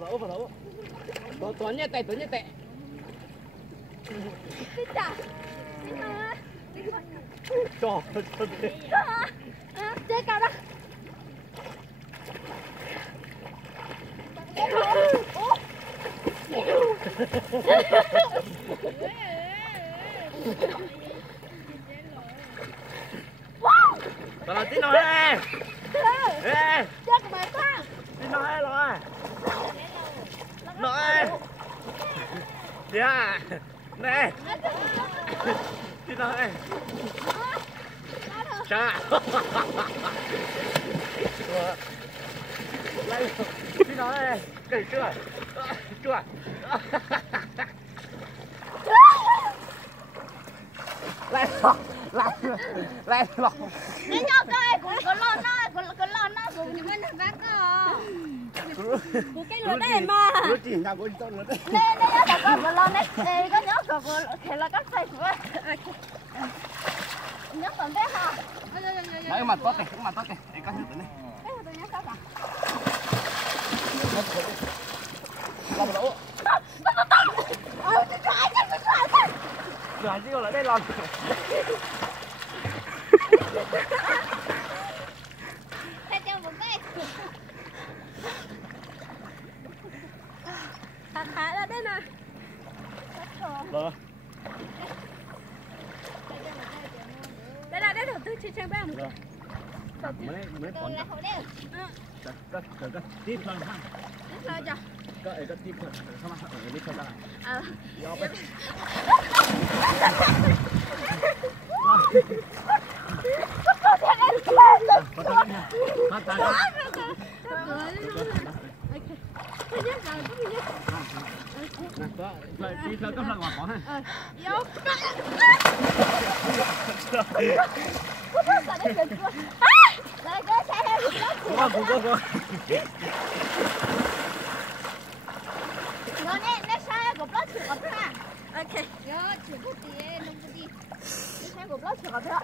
vào đấu. Tuấn nhẹ tệ. Cái chả. Cho. Chơi cao đó. Tao tí nói ê. Ê. Chơi của mày quá. Tí nói rồi. Nói. Dạ. Nè. Tí nói. Cha. Lại. Tí nói ê. Cày chưa? Chưa. Lại lọc. Nên nhau coi có lo nó của những anh bác cơ. Của cái lửa đây mà. Lửa chỉ nhà của tôi lửa đây. Đây nhớ có lo đấy. Đây có nhớ của thể là các thầy của. Nhớ còn bé hả? Đấy mà tốt này, Đây có nước này. Cái tôi nhớ sao cả. Làm lỗ. Rồi chứ còn lại đây lòn. Theo cho một cái. Khá là đây nè. Rồi. Đây là đây đầu tư trên trang băng. Rồi. Mới còn. Cái tiếp lên ha. Tiếp lên cho. Cái tiếp lên. Không mà ở đây không ra. Yo bên. Đi theo cấp lần hòa có ha. Nó nè sai của blog trường hợp ha. Ok. Nhớ chỉ có tí nông đi. Sai của blog trường hợp đó.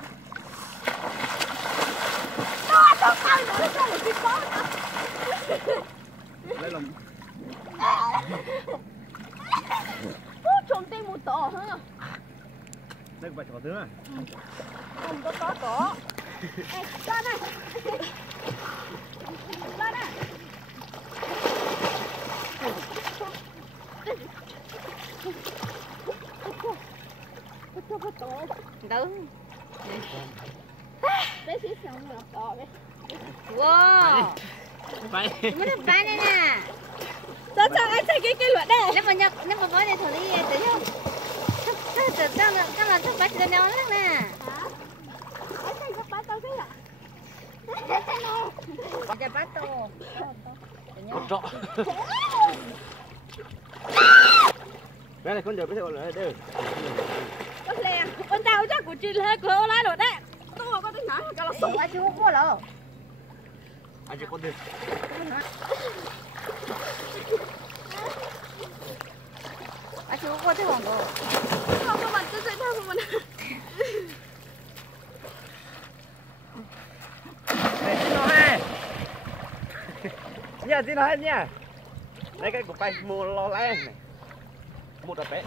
Nó đâu sao nữa sao lại có nữa. Lấy lòng. Trộm tim một tổ hả? Đây phải có thứ à? Không có tổ. Ê, ra đây. Ra đây. Có tổ. Đúng. Đấy xíu xong rồi tổ đấy. Wow. Vậy. Mới được bán đây nè. Sao anh thấy cái lửa đây? Nếu mà có này thổi đi tự không? Tự các là thức bát lên đó lắm nè. Hả? Anh thấy thức bát tao thế à? Cái bát to. Rõ. Cái này con giờ biết gọi là đây. Con lè, con tao chắc của chị lê của lá rồi đấy. Tôi có tính nói cái là sổ ai chưa có đâu. Ai chưa có được. Ai chưa có thế hoàng rồi. Không có bạn cứ dậy theo của mình. Nha, tí nói hết nha. Đây cái cục tay mua lo lẽ này. Một đợt bé.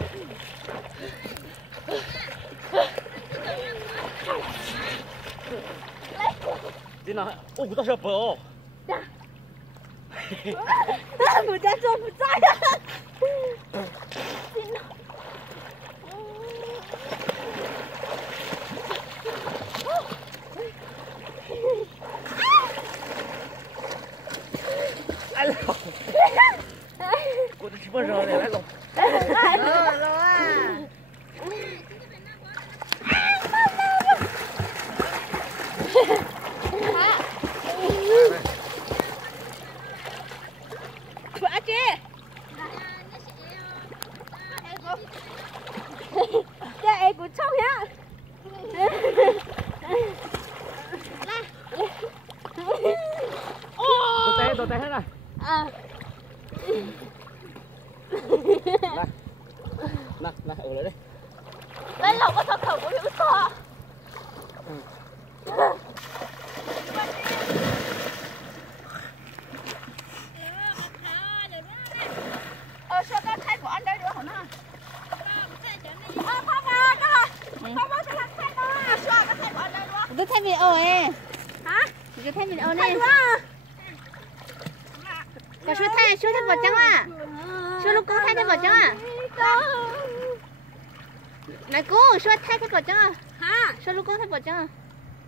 Tí nói, ô, tao sợ bờ. Một trái trộn một trái. Ai lộn. Cô tôi chỉ mới rồi này lại lộn. Rồi à. Quả chứ. Cha em cũng xong nhá. Đồ té hết này. Này, ở lại đây. Lấy lọc có thật thử của hữu to. cái thêm mình ôn đi có số thay vào trắng à số lúc cô thay thêm vào trắng à này cô số thay thêm vào trắng à hả số lúc cô thay vào trắng à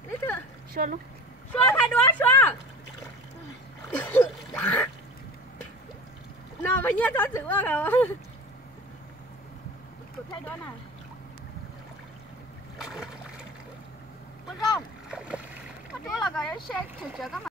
lấy thử số lúc số thay đũa số nó mới nhớ cho chữ vào rồi cô thay đũa nào Quân không? Có đũa là cái xe chở các